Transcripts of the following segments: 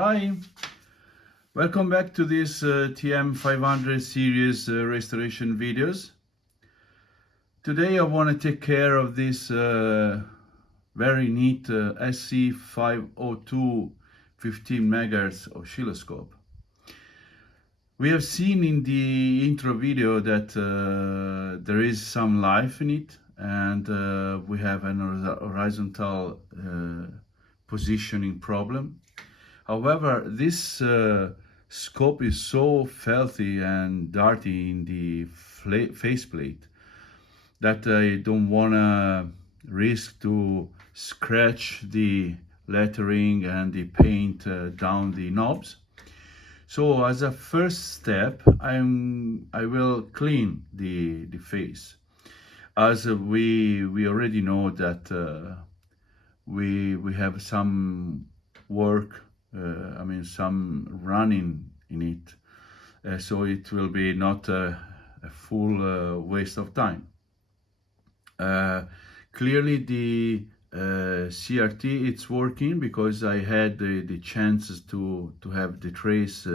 Hi, welcome back to this TM500 series restoration videos. Today I want to take care of this very neat SC502 15 MHz oscilloscope. We have seen in the intro video that there is some life in it, and we have an horizontal positioning problem. However, this scope is so filthy and dirty in the faceplate that I don't want to risk to scratch the lettering and the paint down the knobs. So as a first step, I will clean the face. As we already know that we have some work, some running in it, so it will be not a full waste of time. Clearly the CRT it's working because I had the chances to have the trace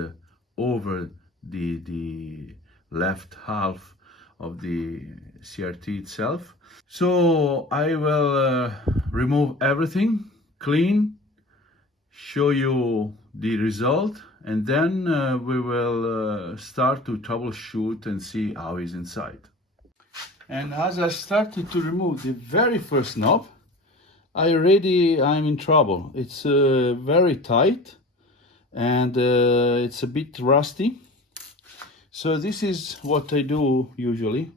over the left half of the CRT itself. So I will remove everything, clean, show you the result, and then we will start to troubleshoot and see how it's inside. And as I started to remove the very first knob, I'm in trouble. It's very tight and it's a bit rusty. So this is what I do usually.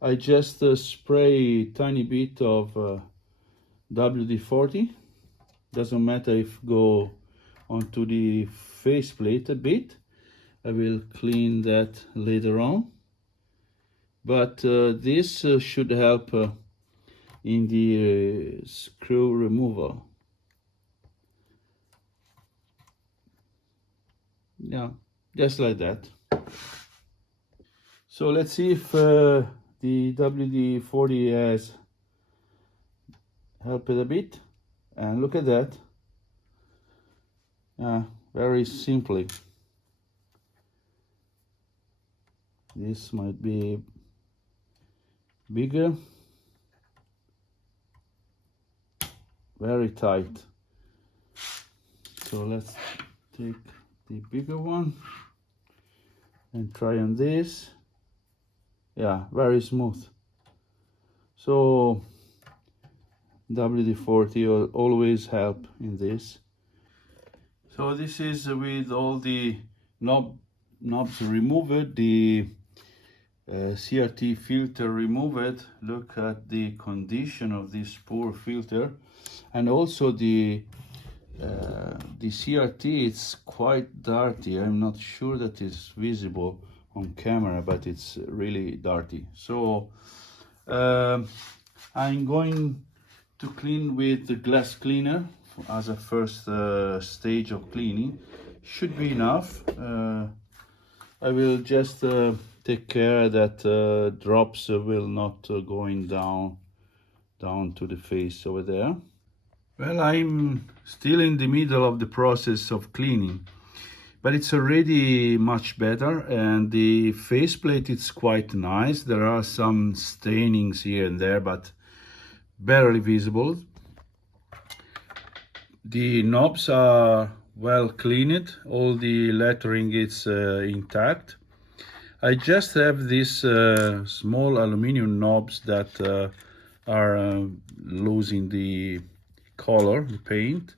I just spray a tiny bit of WD-40. Doesn't matter if go onto the faceplate a bit. I will clean that later on. But this should help in the screw removal. Yeah, just like that. So let's see if the WD-40 has helped a bit. And look at that. Very simply. This might be bigger. Very tight. So let's take the bigger one and try on this. Yeah, very smooth. So WD-40 always help in this. So this is with all the knobs removed, the CRT filter removed. Look at the condition of this poor filter, and also the CRT, it's quite dirty. I'm not sure that is visible on camera, but it's really dirty. So I'm going to clean with the glass cleaner as a first stage of cleaning. Should be enough. I will just take care that drops will not going down to the face over there. Well, I'm still in the middle of the process of cleaning, but it's already much better, and the faceplate is quite nice. There are some stainings here and there, but barely visible. The knobs are well cleaned, all the lettering is intact. I just have these small aluminum knobs that are losing the color, the paint,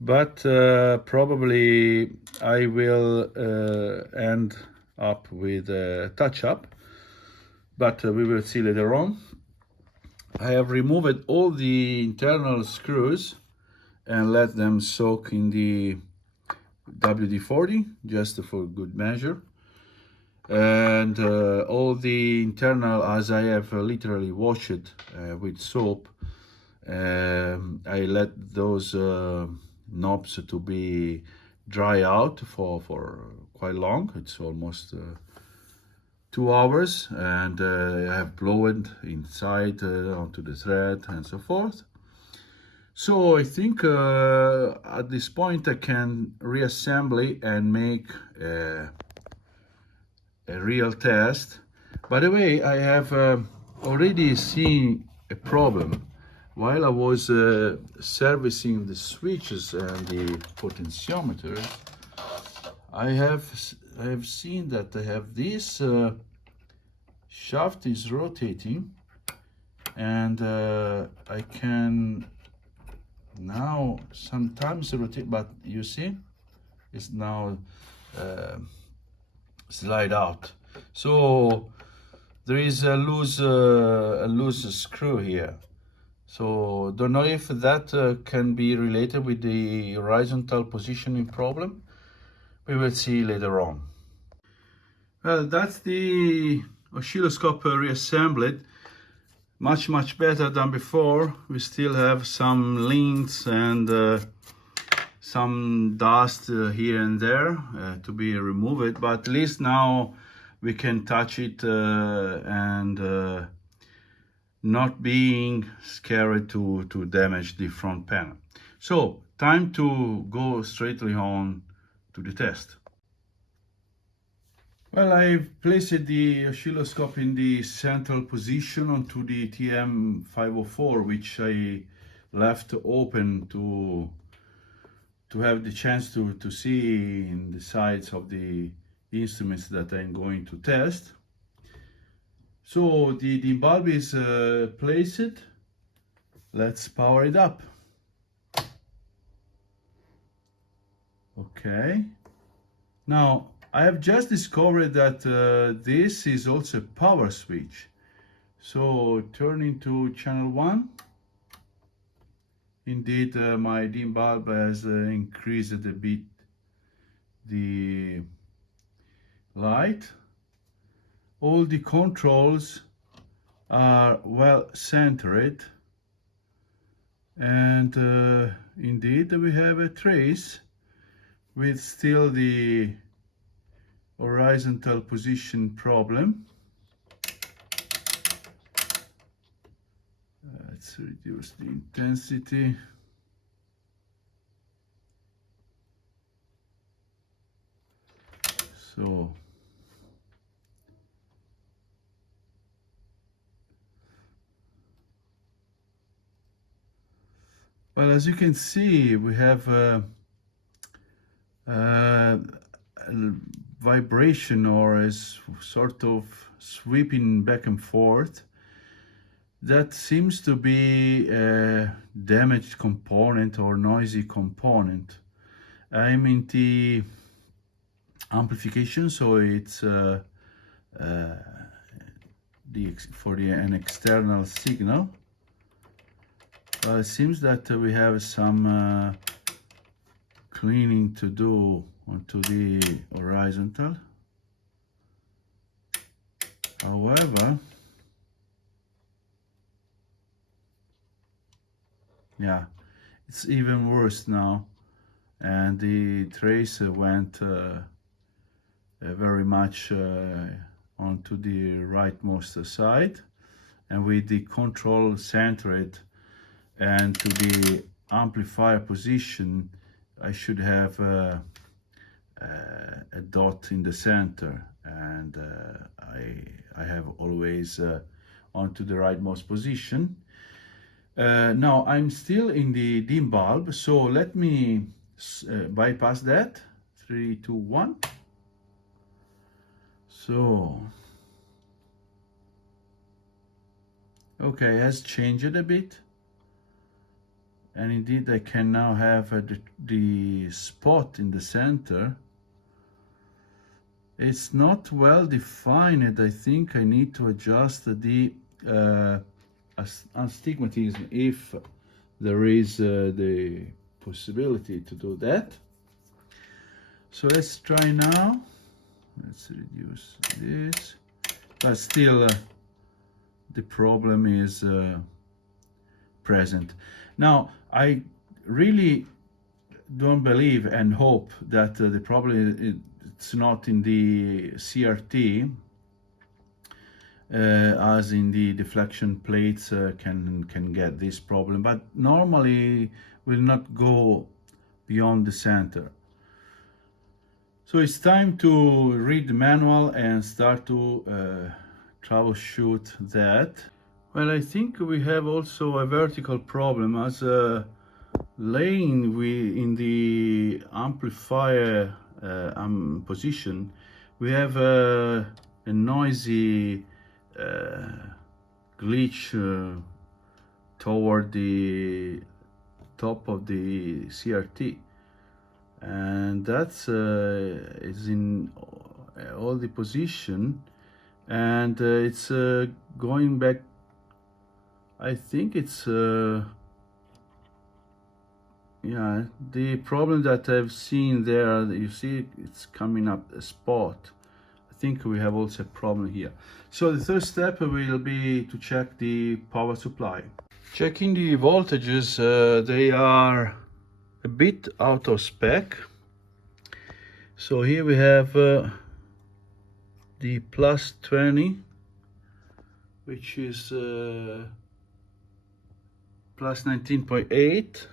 but probably I will end up with a touch-up, but we will see later on. I have removed all the internal screws and let them soak in the WD-40 just for good measure. And all the internal, as I have literally washed it with soap, I let those knobs to be dry out for quite long. It's almost 2 hours, and I have blown inside onto the thread and so forth. So I think at this point I can reassemble and make a real test. By the way, I have already seen a problem while I was servicing the switches and the potentiometer. I have seen that I have this shaft is rotating, and I can now sometimes rotate, but you see it's now slide out. So there is a loose screw here. So don't know if that can be related with the horizontal positioning problem. We will see later on. Well, that's the oscilloscope reassembled. Much better than before. We still have some links and some dust here and there to be removed, but at least now we can touch it and not being scared to damage the front panel. So time to go straightly on to the test. Well, I've placed the oscilloscope in the central position onto the TM500, which I left open to have the chance to see in the sides of the instruments that I'm going to test. So the bulb is placed. Let's power it up. Okay. Now I have just discovered that this is also a power switch. So turning to channel 1. Indeed, my dim bulb has increased a bit the light. All the controls are well centered, and indeed we have a trace with still the horizontal position problem. Let's reduce the intensity. So well, as you can see, we have a vibration or a sort of sweeping back and forth. That seems to be a damaged component or noisy component. I'm in the amplification, so it's for an external signal. It seems that we have some cleaning to do onto the horizontal. However, yeah, it's even worse now, and the trace went very much onto the rightmost side, and with the control centered and to the amplifier position, I should have a dot in the center, and I have always onto the rightmost position. Now I'm still in the dim bulb, so let me bypass that. 3, 2, 1. So okay, it has changed a bit, and indeed I can now have the spot in the center. It's not well defined. I think I need to adjust the astigmatism if there is the possibility to do that. So let's try now. Let's reduce this, but still the problem is present. Now I really don't believe and hope that the problem it's not in the CRT. as in the deflection plates can get this problem, but normally will not go beyond the center. So it's time to read the manual and start to troubleshoot that. Well, I think we have also a vertical problem, as laying in the amplifier position, we have a noisy glitch toward the top of the CRT, and that's is in all the position, and it's going back. I think it's yeah, the problem that I've seen there, you see it's coming up a spot. I think we have also a problem here. So the third step will be to check the power supply. Checking the voltages, they are a bit out of spec. So here we have the plus 20, which is plus 19.8.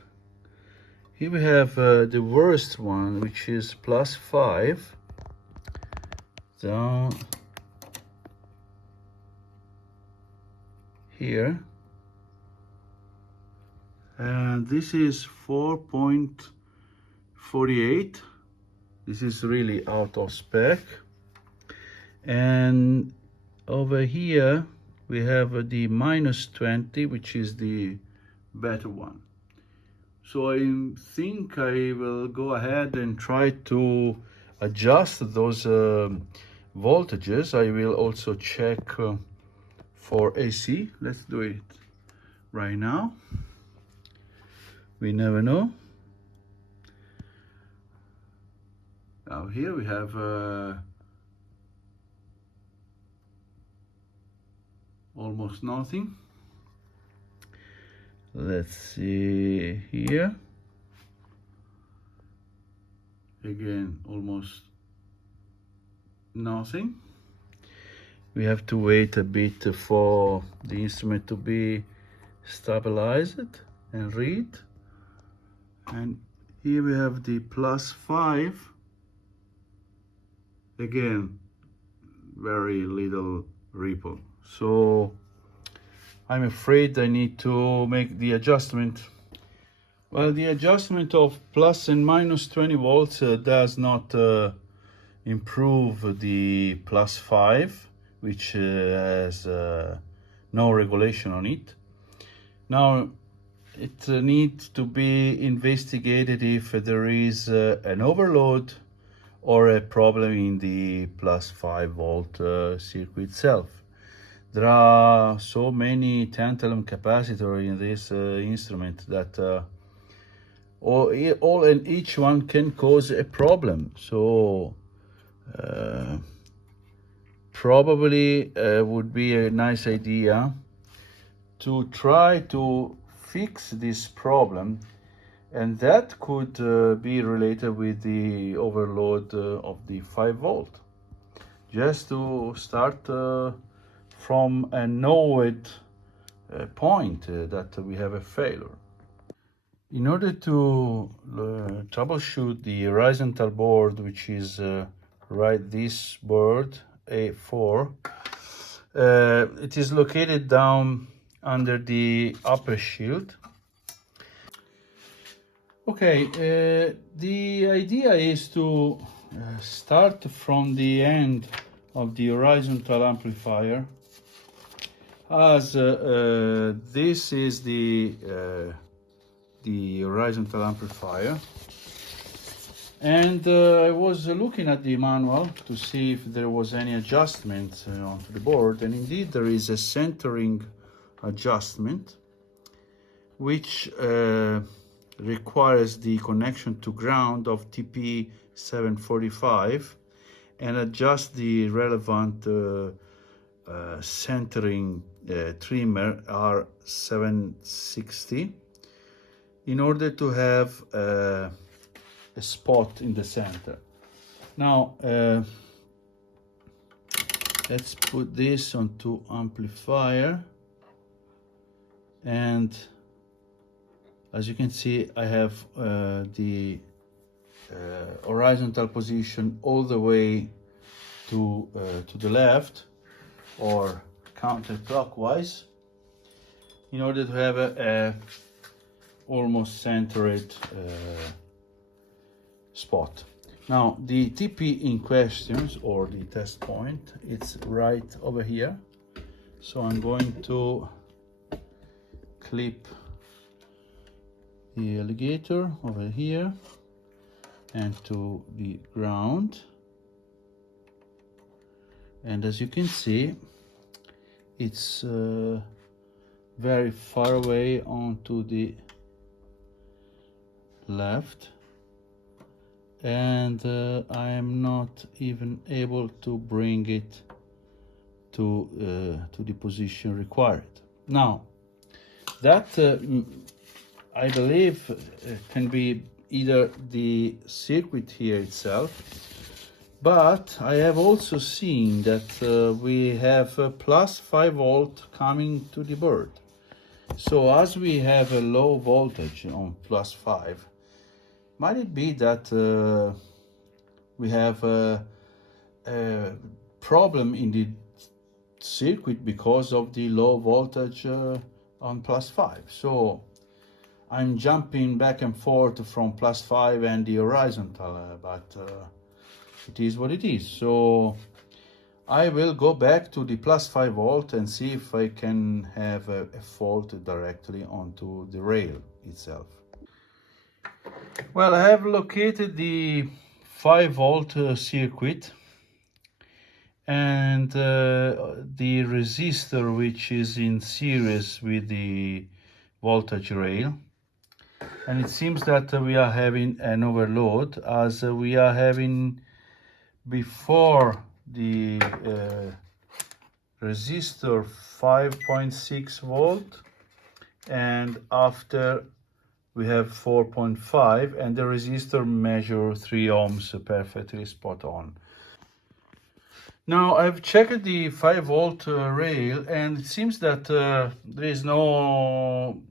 Here we have the worst one, which is plus 5. Down here. And this is 4.48. This is really out of spec. And over here we have the minus 20, which is the better one. So I think I will go ahead and try to adjust those voltages. I will also check for AC. Let's do it right now. We never know. Now here we have almost nothing. Let's see here. Again, almost nothing. We have to wait a bit for the instrument to be stabilized and read. And here we have the plus 5. Again, very little ripple. So I'm afraid I need to make the adjustment. Well, the adjustment of plus and minus 20 volts does not improve the plus 5, which has no regulation on it. Now, it needs to be investigated if there is an overload or a problem in the plus 5 volt circuit itself. There are so many tantalum capacitors in this instrument that all and each one can cause a problem. So probably would be a nice idea to try to fix this problem, and that could be related with the overload of the 5 volt. Just to start from a known point that we have a failure. In order to troubleshoot the horizontal board, which is right this board A4, it is located down under the upper shield. Okay, the idea is to start from the end of the horizontal amplifier, as this is the horizontal amplifier, and I was looking at the manual to see if there was any adjustment onto the board, and indeed there is a centering adjustment which requires the connection to ground of TP745 and adjust the relevant centering trimmer R760 in order to have a spot in the center. Now let's put this onto amplifier, and as you can see, I have the horizontal position all the way to the left, or counterclockwise, in order to have a almost centered spot. Now the TP in questions, or the test point, it's right over here. So I'm going to clip the alligator over here and to the ground. And as you can see, it's very far away onto the left, and I am not even able to bring it to the position required. Now that I believe can be either the circuit here itself, but I have also seen that we have a plus 5 volt coming to the board. So as we have a low voltage on plus 5, might it be that we have a problem in the circuit because of the low voltage on plus 5? So I'm jumping back and forth from plus 5 and the horizontal, but it is what it is. So I will go back to the plus 5 volt and see if I can have a fault directly onto the rail itself. Well, I have located the 5 volt circuit and the resistor which is in series with the voltage rail. And it seems that we are having an overload, as we are having before the resistor 5.6 volt, and after we have 4.5, and the resistor measure 3 ohms, perfectly spot on. Now I've checked the 5 volt rail, and it seems that there is no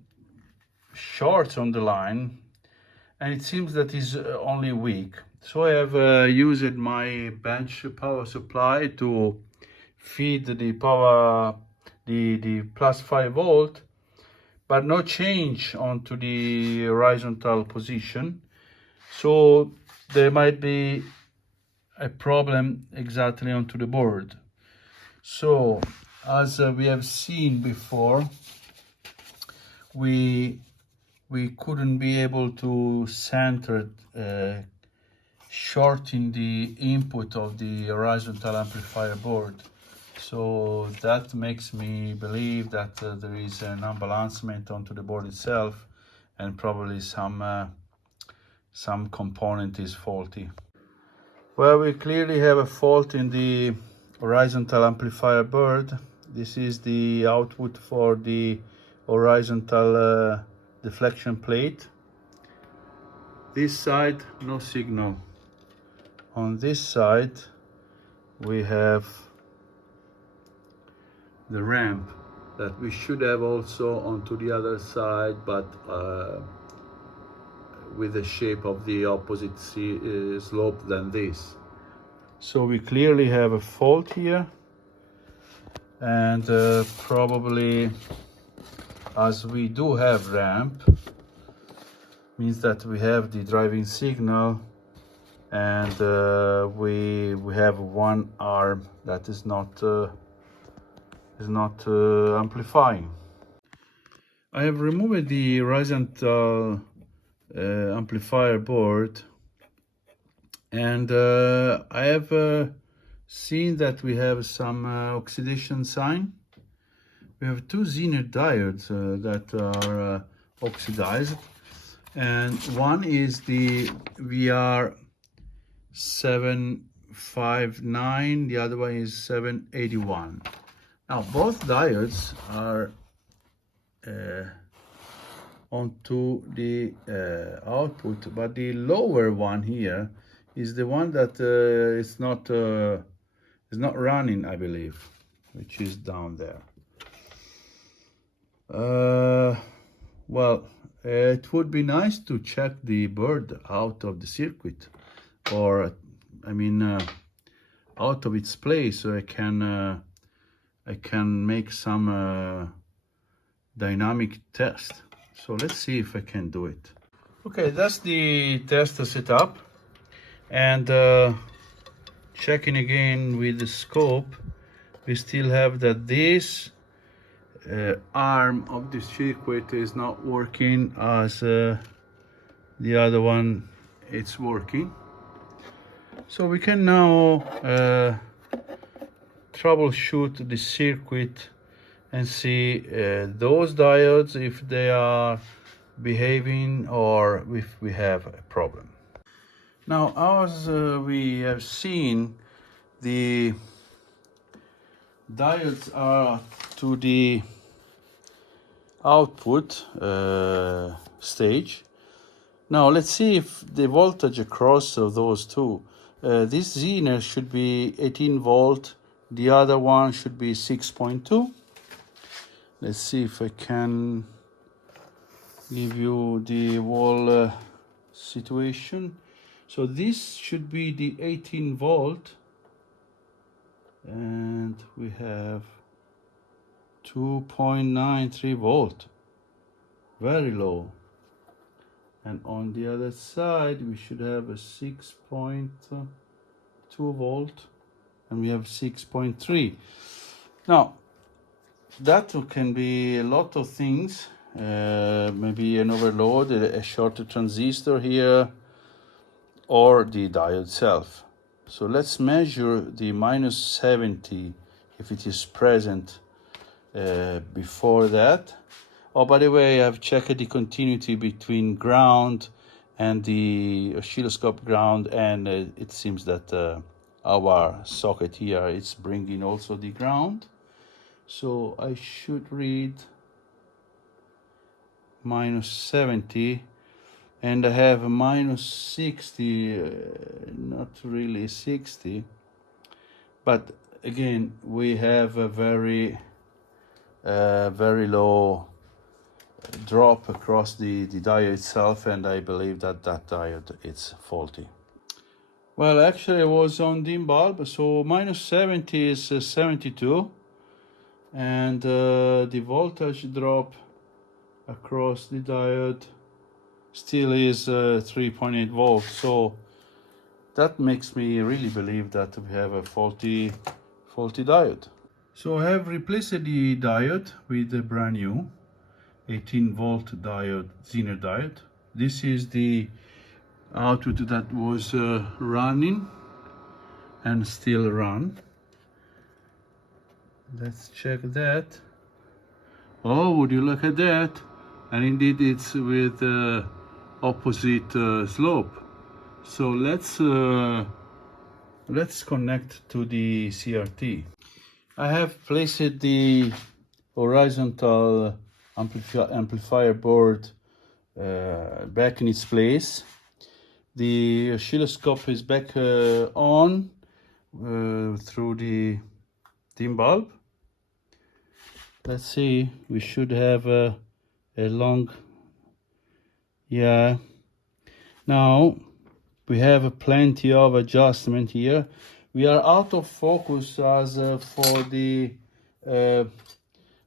shorts on the line, and it seems that is only weak. So I have used my bench power supply to feed the power, the plus 5 volt, but no change onto the horizontal position. So there might be a problem exactly onto the board. So as we have seen before, we couldn't be able to center shorten the input of the horizontal amplifier board. So that makes me believe that there is an unbalancement onto the board itself, and probably some component is faulty. Well, we clearly have a fault in the horizontal amplifier board. This is the output for the horizontal deflection plate. This side, no signal. On this side, we have the ramp that we should have also onto the other side, but with the shape of the opposite slope than this. So we clearly have a fault here, and probably, as we do have ramp, means that we have the driving signal, and we have one arm that is not amplifying. I have removed the horizontal amplifier board, and I have seen that we have some oxidation sign. We have 2 Zener diodes that are oxidized, and one is the VR759, the other one is 781. Now both diodes are onto the output, but the lower one here is the one that is not It's not running, I believe, which is down there. Well, it would be nice to check the bird out of the circuit, or I mean out of its place, so I can make some dynamic test. So let's see if I can do it. Okay, that's the test setup, and checking again with the scope, we still have that this arm of the circuit is not working as the other one it's working. So we can now troubleshoot the circuit and see those diodes, if they are behaving or if we have a problem. Now, as we have seen, the diodes are to the output stage. Now let's see if the voltage across those two. This Zener should be 18 volt, the other one should be 6.2. Let's see if I can give you the whole situation. So this should be the 18 volt, and we have 2.93 volt, very low. And on the other side we should have a 6.2 volt, and we have 6.3. Now that can be a lot of things, maybe an overload, a shorted transistor here, or the diode itself. So let's measure the minus 70 if it is present before that. Oh, by the way, I've checked the continuity between ground and the oscilloscope ground, and it seems that our socket here is bringing also the ground. So I should read minus 70, and I have a minus 60, not really 60, but again we have a very low drop across the diode itself, and I believe that diode is faulty. Well, actually I was on dim bulb, so minus 70 is 72, and the voltage drop across the diode still is 3.8 volts. So that makes me really believe that we have a faulty diode. So I have replaced the diode with a brand new 18 volt diode, Zener diode. This is the output that was running and still run. Let's check that. Oh, would you look at that? And indeed it's with opposite slope. So let's connect to the CRT. I have placed the horizontal amplifier board back in its place. The oscilloscope is back on through the dim bulb. Let's see, we should have a long, yeah. Now we have plenty of adjustment here. We are out of focus as for the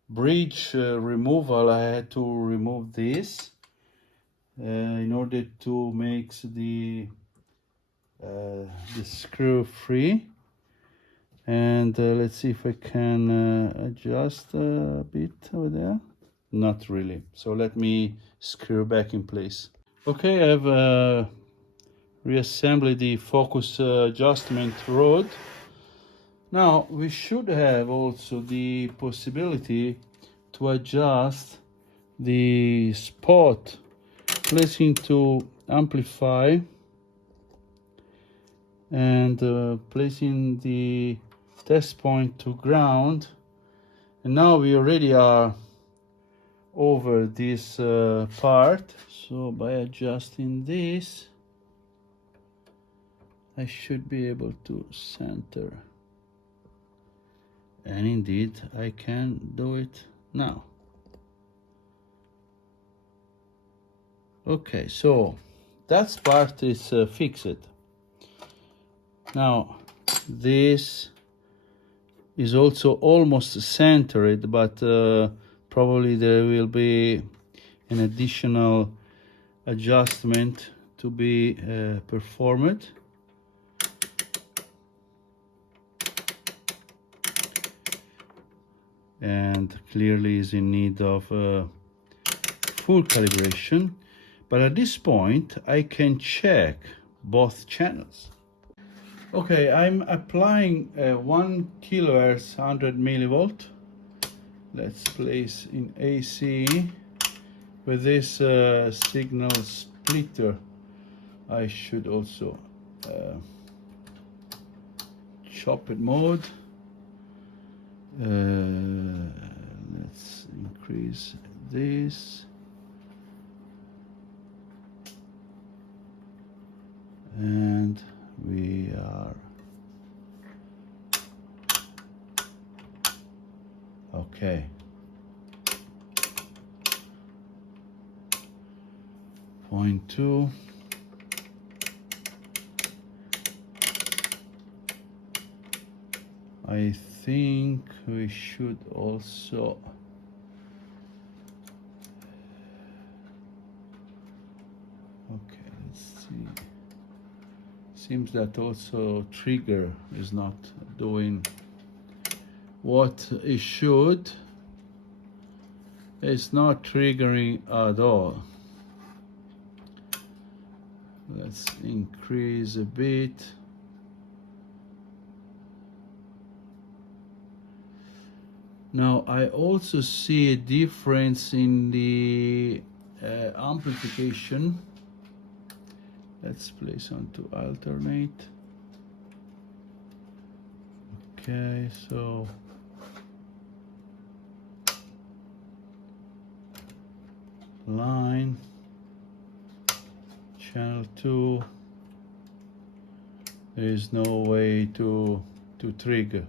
bridge removal. I had to remove this in order to make the screw free. And let's see if I can adjust a bit over there. Not really. So let me screw back in place. Okay, I've reassembled the focus adjustment rod. Now we should have also the possibility to adjust the spot, placing to amplify and placing the test point to ground. And now we already are over this part, so by adjusting this I should be able to center And indeed I can do it now. Okay, so that part is fixed. Now this is also almost centered, but probably there will be an additional adjustment to be performed. And clearly is in need of full calibration. But at this point I can check both channels. Okay, I'm applying 1 kilohertz 100 millivolt. Let's place in AC with this signal splitter. I should also chop it mode. Let's increase this. And we are okay. 0.2. I think we should also okay, let's see. Seems that also trigger is not doing what it should. It's not triggering at all. Let's increase a bit. Now I also see a difference in the amplification. Let's place on to alternate. Okay, so line, channel 2, there is no way to trigger.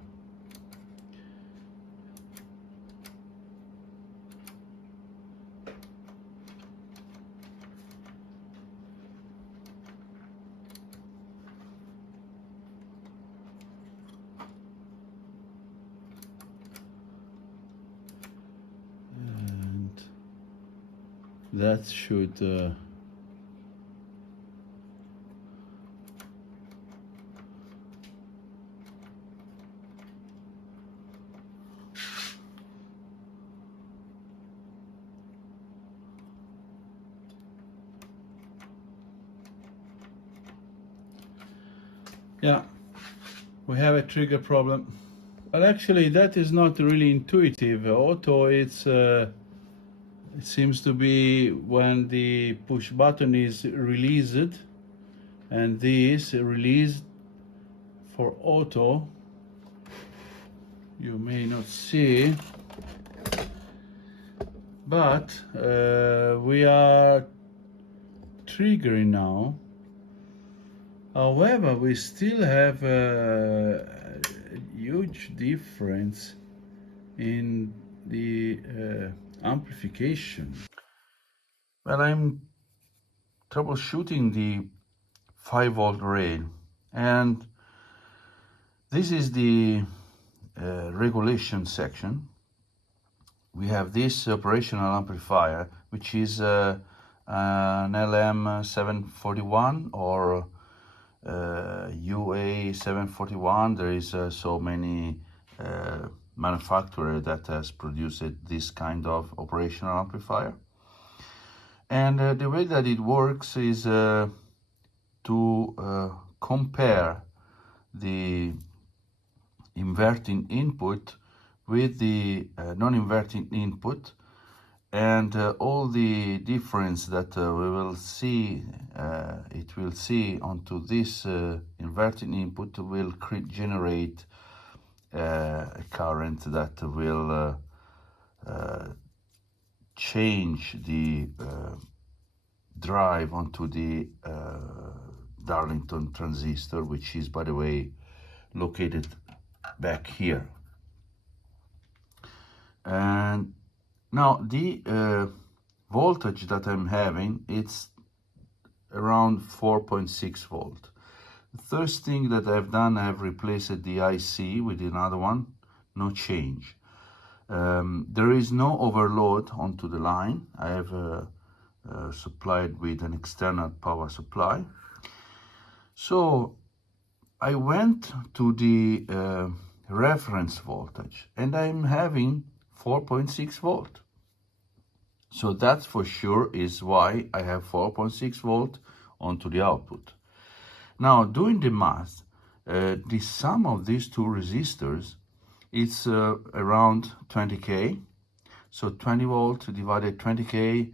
That should yeah, we have a trigger problem. But actually that is not really intuitive. Auto, it's it seems to be when the push button is released, and this released for auto. You may not see, but we are triggering now. However, we still have a huge difference in the amplification. Well, I'm troubleshooting the 5-volt rail, and this is the regulation section. We have this operational amplifier, which is an LM741 or UA741. There is so many manufacturer that has produced this kind of operational amplifier. And the way that it works is to compare the inverting input with the non-inverting input, and all the difference that we will see, it will see onto this inverting input will generate a current that will change the drive onto the Darlington transistor, which is, by the way, located back here. And now the voltage that I'm having, it's around 4.6 volt. The first thing that I've done, I've replaced the IC with another one, no change. There is no overload onto the line. I have supplied with an external power supply. So I went to the reference voltage and I'm having 4.6 volt. So that for sure is why I have 4.6 volt onto the output. Now doing the math, the sum of these two resistors, it's around 20k. So 20 volt divided 20k,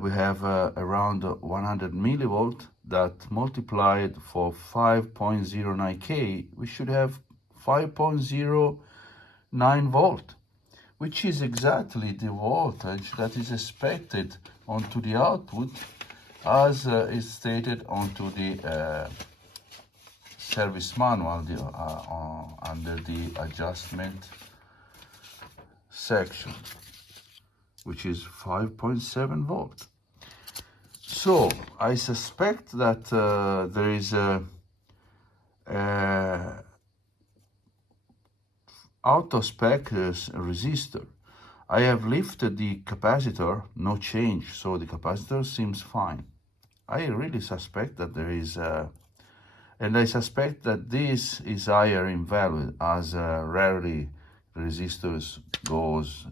we have around 100 millivolt. That multiplied for 5.09k, we should have 5.09 volt, which is exactly the voltage that is expected onto the output as is stated onto the service manual under the adjustment section, which is 5.7 volt. So I suspect that there is a out of spec resistor. I have lifted the capacitor, no change, so the capacitor seems fine. I really suspect that there is and I suspect that this is higher in value, as rarely resistors goes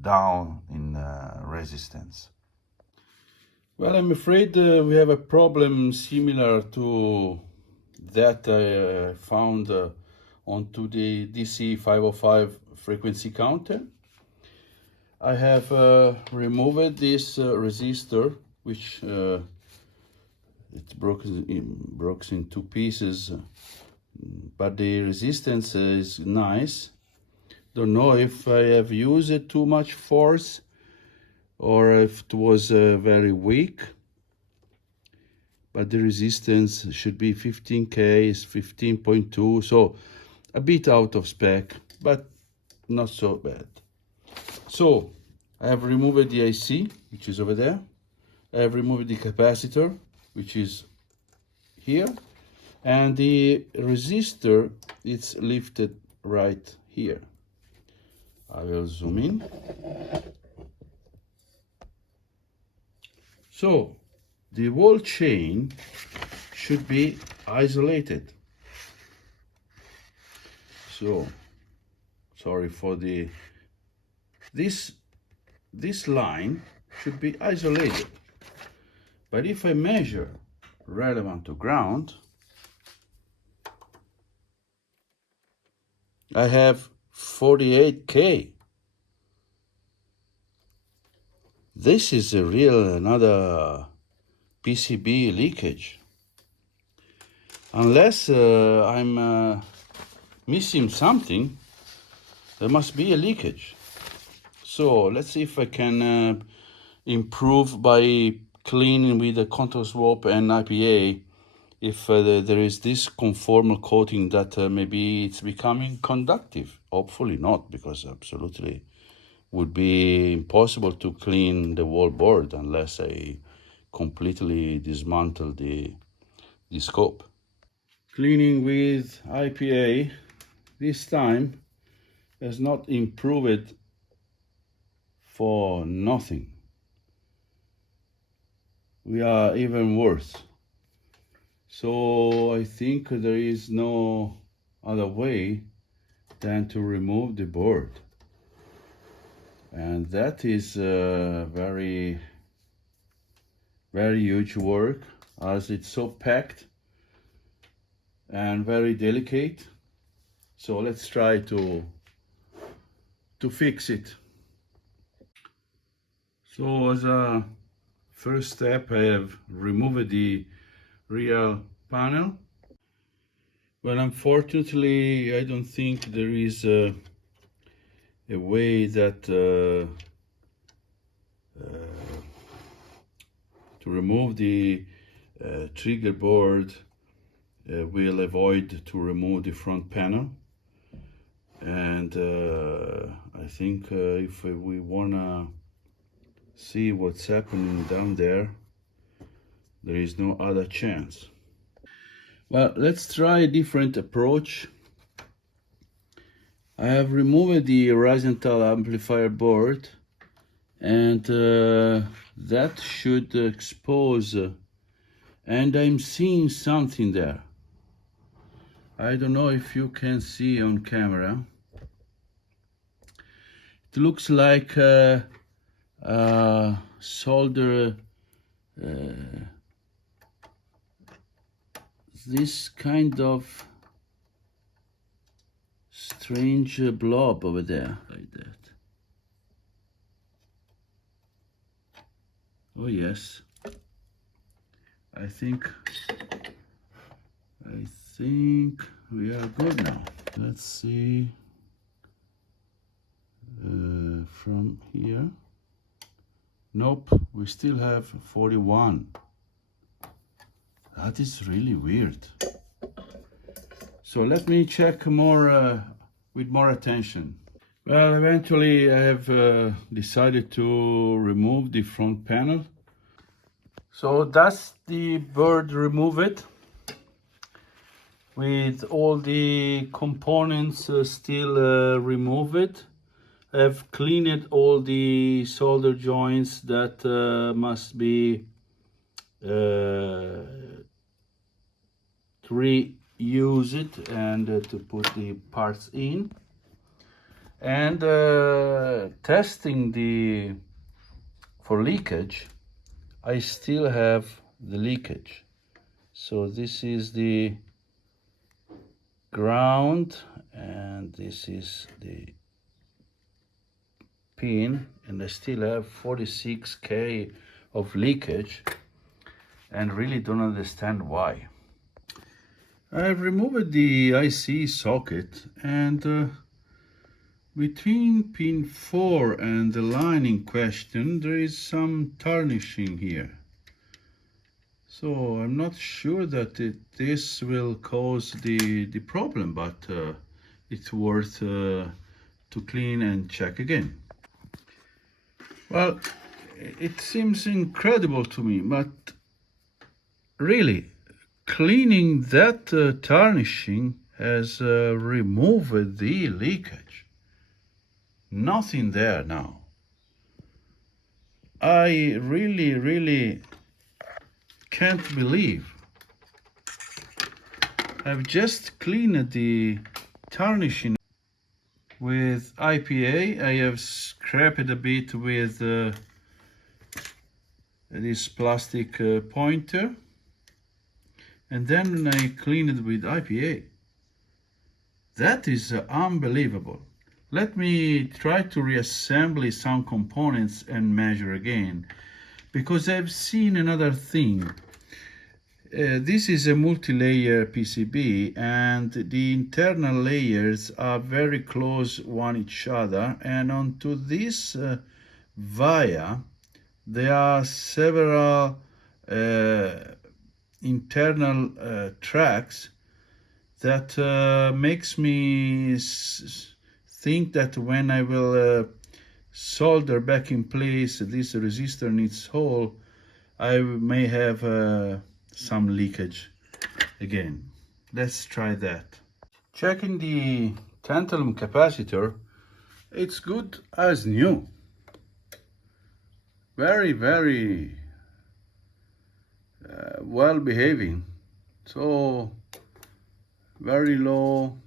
down in resistance. Well, I'm afraid we have a problem similar to that I found onto the SC502 frequency counter. I have removed this resistor, which it broke in two pieces, but the resistance is nice. Don't know if I have used too much force or if it was very weak, but the resistance should be 15k, is 15.2, so a bit out of spec, but not so bad. So I have removed the IC, which is over there. I have removed the capacitor, which is here, and the resistor, it's lifted right here. I will zoom in. So the whole chain should be isolated. So sorry for this line should be isolated. But if I measure relevant to ground, I have 48k. This is a real another PCB leakage. Unless I'm missing something, there must be a leakage. So let's see if I can improve by cleaning with the contour swap and IPA if there is this conformal coating that maybe it's becoming conductive. Hopefully not, because absolutely would be impossible to clean the whole board unless I completely dismantle the scope. Cleaning with IPA this time has not improved for nothing. We are even worse. So I think there is no other way than to remove the board. And that is very, very huge work, as it's so packed and very delicate. So let's try to fix it. So as a first step, I have removed the rear panel. Well, unfortunately, I don't think there is a way that to remove the trigger board will avoid to remove the front panel. And I think if we wanna see what's happening down there, there is no other chance. Well, let's try a different approach. I have removed the horizontal amplifier board, and that should expose, and I'm seeing something there. I don't know if you can see on camera. It looks like solder, this kind of strange blob over there, like that. Oh yes, I think we are good now. Let's see from here. Nope, we still have 41. That is really weird. So let me check more with more attention. Well, eventually I have decided to remove the front panel. So that's the board removed, with all the components still removed. I've cleaned all the solder joints that must be reused and to put the parts in. And testing for leakage, I still have the leakage. So this is the ground and this is the pin, and I still have 46K of leakage and really don't understand why. I've removed the IC socket, and between pin 4 and the line in question there is some tarnishing here. So I'm not sure that this will cause the problem, but it's worth to clean and check again. Well, it seems incredible to me, but really, cleaning that tarnishing has removed the leakage. Nothing there now. I really can't believe. I've just cleaned the tarnishing with IPA. I have scraped a bit with this plastic pointer, and then I cleaned it with IPA. That is unbelievable. Let me try to reassemble some components and measure again, because I've seen another thing. This is a multi-layer PCB, and the internal layers are very close one each other, and onto this via there are several internal tracks that makes me think that when I will solder back in place this resistor in its hole, I may have some leakage again. Let's try that. Checking the tantalum capacitor, it's good as new. Very well behaving. So very low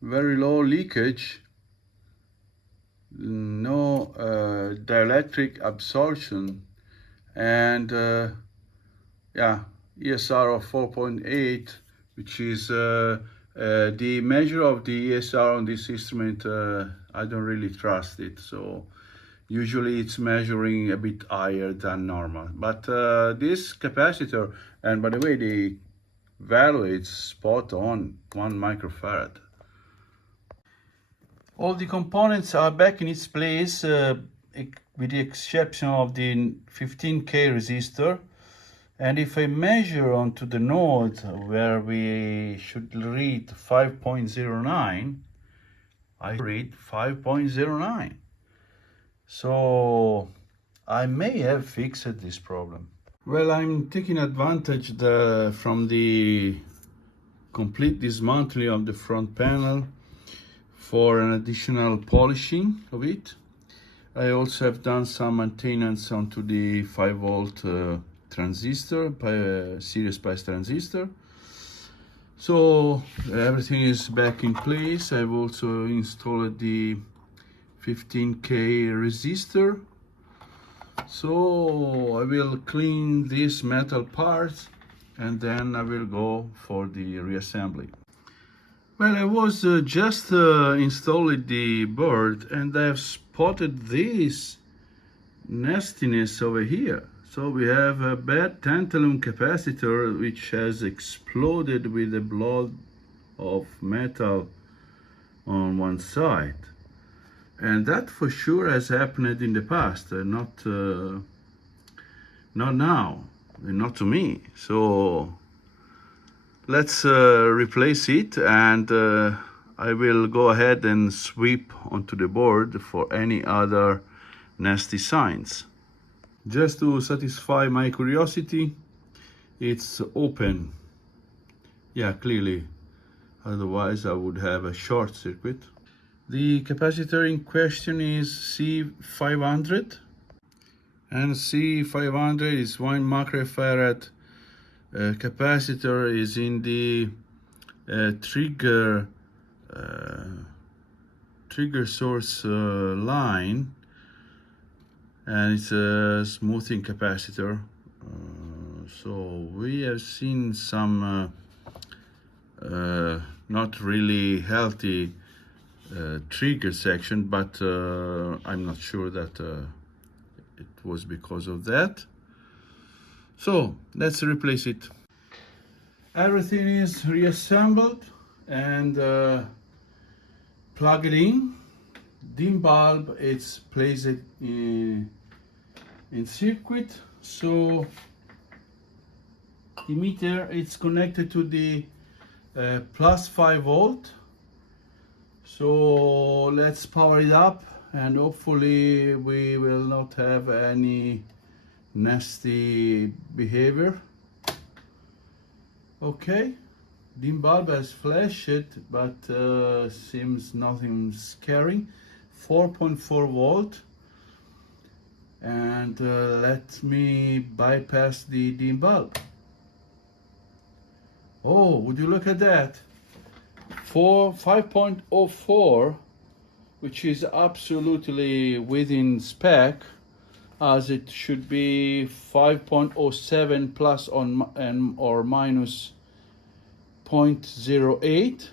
leakage, no dielectric absorption, and yeah, ESR of 4.8, which is the measure of the ESR on this instrument. I don't really trust it, so usually it's measuring a bit higher than normal. But this capacitor, and by the way, the value is spot on, 1 microfarad. All the components are back in its place, with the exception of the 15K resistor, And if I measure onto the node where we should read 5.09, I read 5.09. So I may have fixed this problem. Well, I'm taking advantage from the complete dismantling of the front panel for an additional polishing of it. I also have done some maintenance onto the 5-volt transistor, series bias transistor. So everything is back in place. I've also installed the 15K resistor. So I will clean these metal parts and then I will go for the reassembly. Well, I was just installing the board and I've spotted this nastiness over here. So we have a bad tantalum capacitor which has exploded with a blob of metal on one side. And that for sure has happened in the past, not now, not to me. So let's replace it, and I will go ahead and sweep onto the board for any other nasty signs. Just to satisfy my curiosity, it's open. Yeah, clearly, otherwise I would have a short circuit. The capacitor in question is SC500, and SC500 is 1 microfarad. Capacitor is in the trigger source line, and it's a smoothing capacitor. So we have seen some not really healthy trigger section, but I'm not sure that it was because of that. So let's replace it. Everything is reassembled and plug it in. DIN bulb, it's placed in circuit. So emitter, it's connected to the plus 5 volt. So let's power it up and hopefully we will not have any nasty behavior. Okay, DIN bulb has flashed, but seems nothing scary. 4.4 volt, and let me bypass the DIN bulb. Oh, would you look at that? 5.04, which is absolutely within spec, as it should be 5.07 plus or minus 0.08.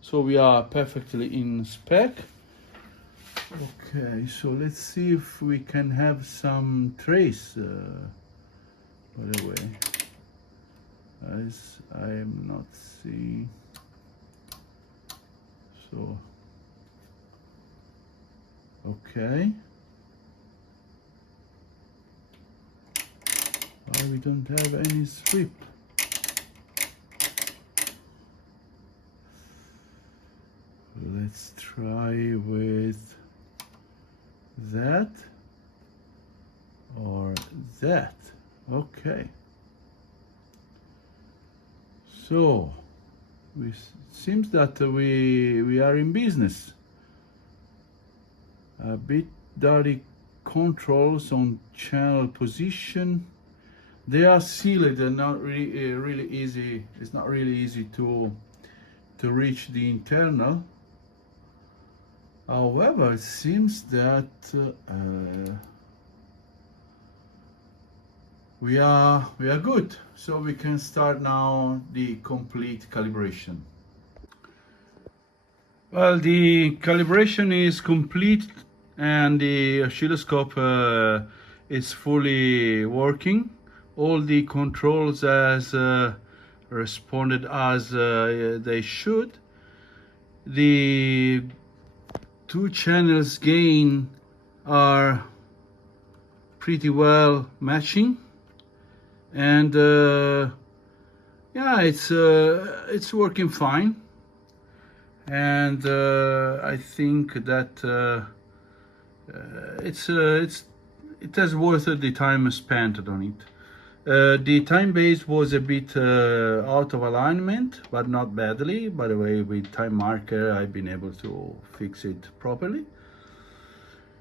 So we are perfectly in spec. Okay, so let's see if we can have some trace. By the way, as I am not seeing. So, okay. Oh, we don't have any sweep. Let's try with that or that. Okay. So it seems that we are in business. A bit dirty controls on channel position. They are sealed and not really easy. It's not really easy to reach the internal. However, it seems that we are good. So we can start now the complete calibration. Well, the calibration is complete and the oscilloscope is fully working. All the controls has responded as they should. The 2 channels gain are pretty well matching, and yeah, it's working fine, and I think that it has worth the time spent on it. The time base was a bit out of alignment, but not badly. By the way, with time marker, I've been able to fix it properly.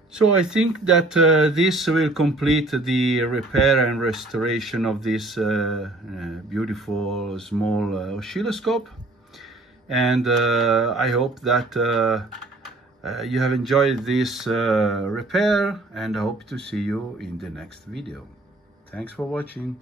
So I think that this will complete the repair and restoration of this beautiful small oscilloscope. And I hope that you have enjoyed this repair, and I hope to see you in the next video. Thanks for watching.